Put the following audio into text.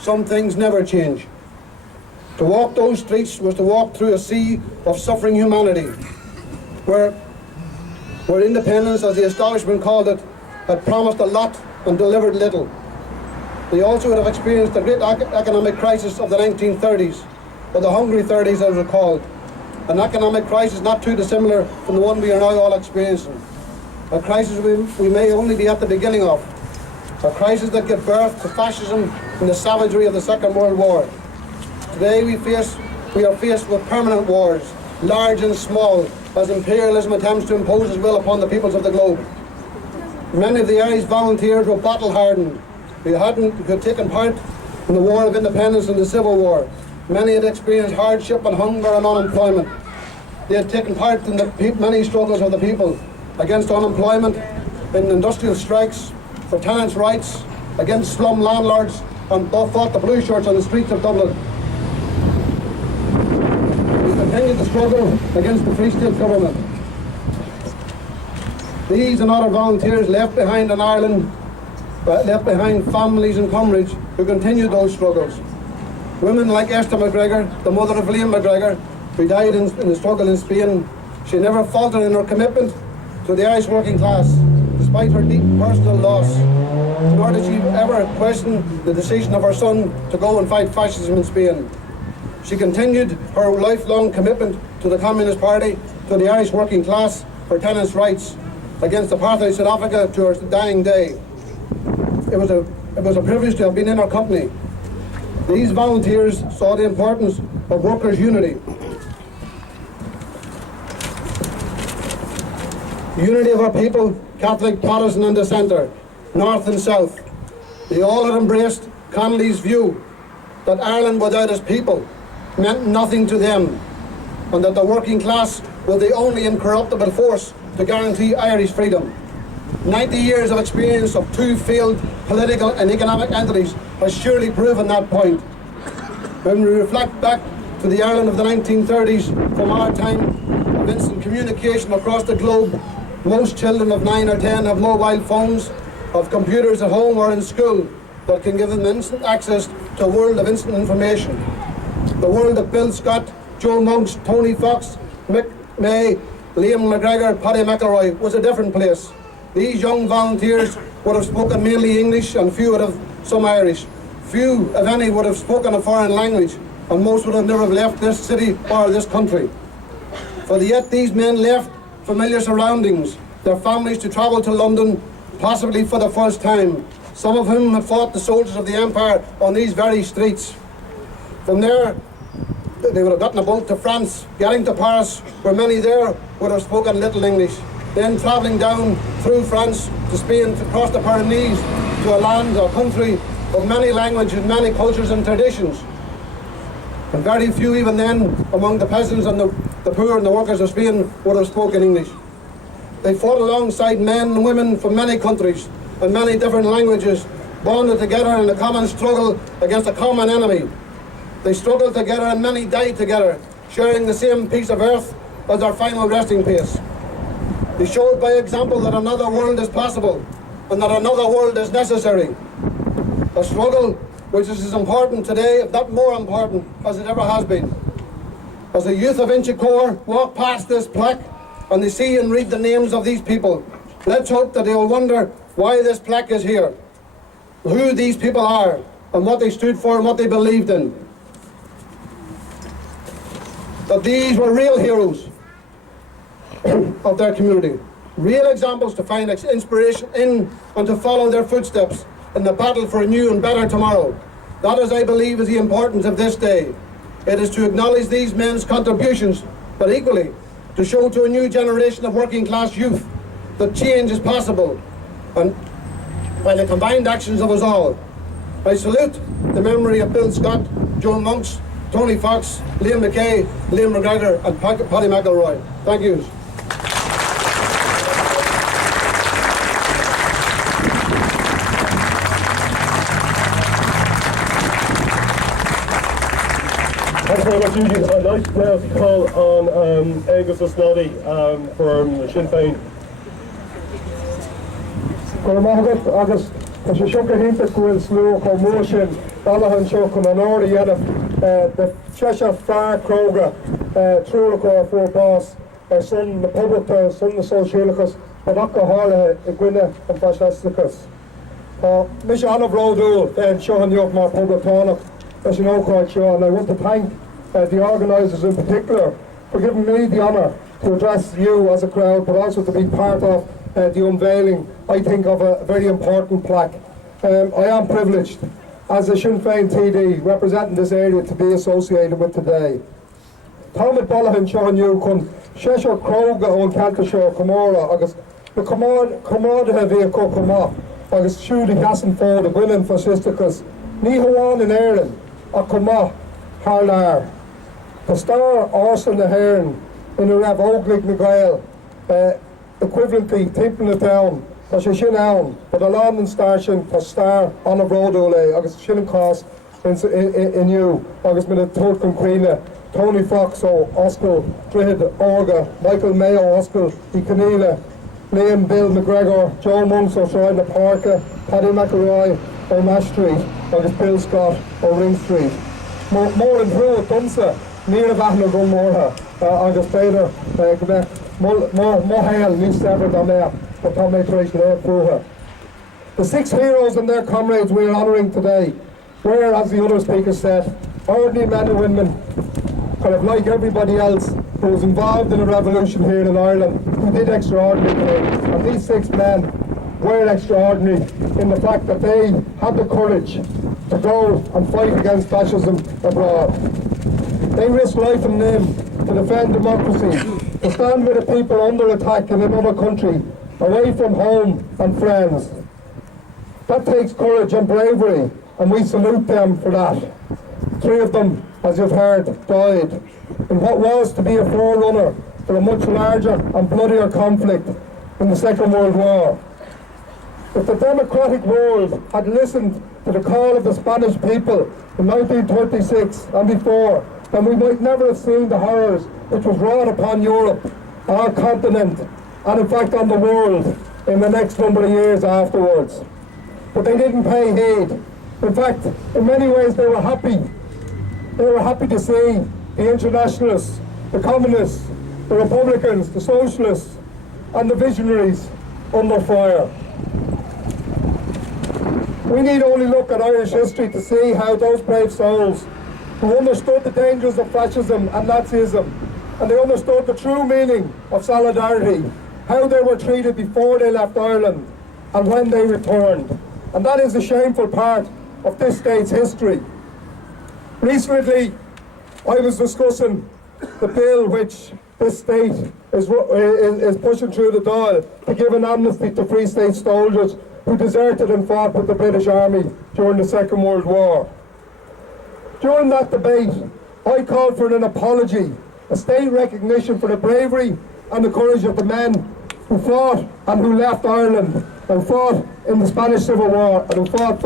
some things never change. To walk those streets was to walk through a sea of suffering humanity, where independence, as the establishment called it, had promised a lot and delivered little. They also would have experienced the great economic crisis of the 1930s, or the hungry 30s as it was called, an economic crisis not too dissimilar from the one we are now all experiencing. A crisis we may only be at the beginning of. A crisis that gave birth to fascism and the savagery of the Second World War. Today we are faced with permanent wars, large and small, as imperialism attempts to impose its will upon the peoples of the globe. Many of the Irish volunteers were battle-hardened. They had taken part in the War of Independence and the Civil War. Many had experienced hardship and hunger and unemployment. They had taken part in the many struggles of the people against unemployment, in industrial strikes, for tenants' rights, against slum landlords, and fought the blue shirts on the streets of Dublin. They continued to struggle against the Free State government. These and other volunteers left behind in Ireland, left behind families and comrades who continued those struggles. Women like Esther McGregor, the mother of Liam McGregor, who died in the struggle in Spain, she never faltered in her commitment to the Irish working class, despite her deep personal loss, nor did she ever question the decision of her son to go and fight fascism in Spain. She continued her lifelong commitment to the Communist Party, to the Irish working class, for tenants' rights, against apartheid South Africa to her dying day. It was a privilege to have been in her company. These volunteers saw the importance of workers' unity. Unity of our people, Catholic, Protestant and dissenter, North and South. They all had embraced Connolly's view that Ireland without its people meant nothing to them, and that the working class was the only incorruptible force to guarantee Irish freedom. 90 years of experience of two failed political and economic entities has surely proven that point. When we reflect back to the Ireland of the 1930s, from our time of instant communication across the globe, most children of 9 or 10 have mobile phones, have computers at home or in school that can give them instant access to a world of instant information. The world of Bill Scott, Joe Monks, Tony Fox, Mick May, Liam McGregor, Paddy McElroy was a different place. These young volunteers would have spoken mainly English and few would have some Irish. Few, if any, would have spoken a foreign language, and most would have never left this city or this country. For yet these men left familiar surroundings, their families to travel to London, possibly for the first time, some of whom had fought the soldiers of the Empire on these very streets. From there, they would have gotten a boat to France, getting to Paris, where many there would have spoken little English, then travelling down through France to Spain to cross the Pyrenees to a land or country of many languages, many cultures and traditions. And very few even then among the peasants and the poor and the workers of Spain would have spoken English. They fought alongside men and women from many countries and many different languages, bonded together in a common struggle against a common enemy. They struggled together and many died together, sharing the same piece of earth as their final resting place. They showed by example that another world is possible and that another world is necessary. A struggle which is as important today, if not more important, as it ever has been. As the youth of Inchicore walk past this plaque and they see and read the names of these people, let's hope that they will wonder why this plaque is here, who these people are, and what they stood for and what they believed in. That these were real heroes of their community, real examples to find inspiration in and to follow their footsteps in the battle for a new and better tomorrow. That, as I believe, is the importance of this day. It is to acknowledge these men's contributions, but equally to show to a new generation of working class youth that change is possible, and by the combined actions of us all. I salute the memory of Bill Scott, Joe Monks, Tony Fox, Liam McKay, Liam McGregor and Paddy McElroy. Thank you. Thanks very much, Eugene. I'd like now to call on Angus Osnoddy from Sinn Féin. Agus tá sé seo go hinnta go bhfuil slú chomóisiún Balahan Shokum and Ordi Yedif, the Cheshire Far Kroga, Trulacor for Boss, Son the Public, Son the Socialicus, Badaka Harla, Igwina, and Fascisticus. Mish Olive Rodul, then Sean York, my public tonic, as you know, quite sure, and I want to thank the organisers in particular for giving me the honour to address you as a crowd, but also to be part of the unveiling, I think, of a very important plaque. I am privileged, as a Sinn Féin TD, representing this area, to be associated with today. Táimid Balahan Sean Yukun, Cheshire Kroga on Calcashire, Comora, August, the Comora Vehicle Comor, August Shudi Gasson Ford, the Gwynn Fascisticus, Nihawan in Erin, a Comor, Harlar, the Star Orson the Hearn, in a Rev Oglig Nagail, equivalently, Timpin the Town, Tá sé sin ann, but a London station tá star on a road ole, agus sin cost in you, agus mit a Turkin Queena, Tony Fox o Oscar, Drid Orga, Michael Mayo Oscar, I Canela, Liam Bill McGregor, Joe Monks o Shrine the Parker, Paddy McElroy o Mash Street, agus Bill Scott o Ring Street. More in Drew Dunsa, Nina Vahna Gulmorha, agus Peter, more hail, New Severed on there. The 6 heroes and their comrades we are honouring today were, as the other speaker said, ordinary men and women, kind of like everybody else who was involved in the revolution here in Ireland, who did extraordinary things. And these 6 men were extraordinary in the fact that they had the courage to go and fight against fascism abroad. They risked life and limb to defend democracy, to stand with the people under attack in another country, away from home and friends. That takes courage and bravery, and we salute them for that. 3 of them, as you've heard, died in what was to be a forerunner for a much larger and bloodier conflict in the Second World War. If the democratic world had listened to the call of the Spanish people in 1936 and before, then we might never have seen the horrors which was wrought upon Europe, our continent, and in fact on the world in the next number of years afterwards. But they didn't pay heed. In fact, in many ways they were happy. They were happy to see the internationalists, the communists, the republicans, the socialists, and the visionaries under fire. We need only look at Irish history to see how those brave souls who understood the dangers of fascism and Nazism, and they understood the true meaning of solidarity, how they were treated before they left Ireland and when they returned. And that is a shameful part of this state's history. Recently, I was discussing the bill which this state is pushing through the Dáil to give an amnesty to Free State soldiers who deserted and fought with the British Army during the Second World War. During that debate, I called for an apology, a state recognition for the bravery and the courage of the men who fought and who left Ireland and fought in the Spanish Civil War and who fought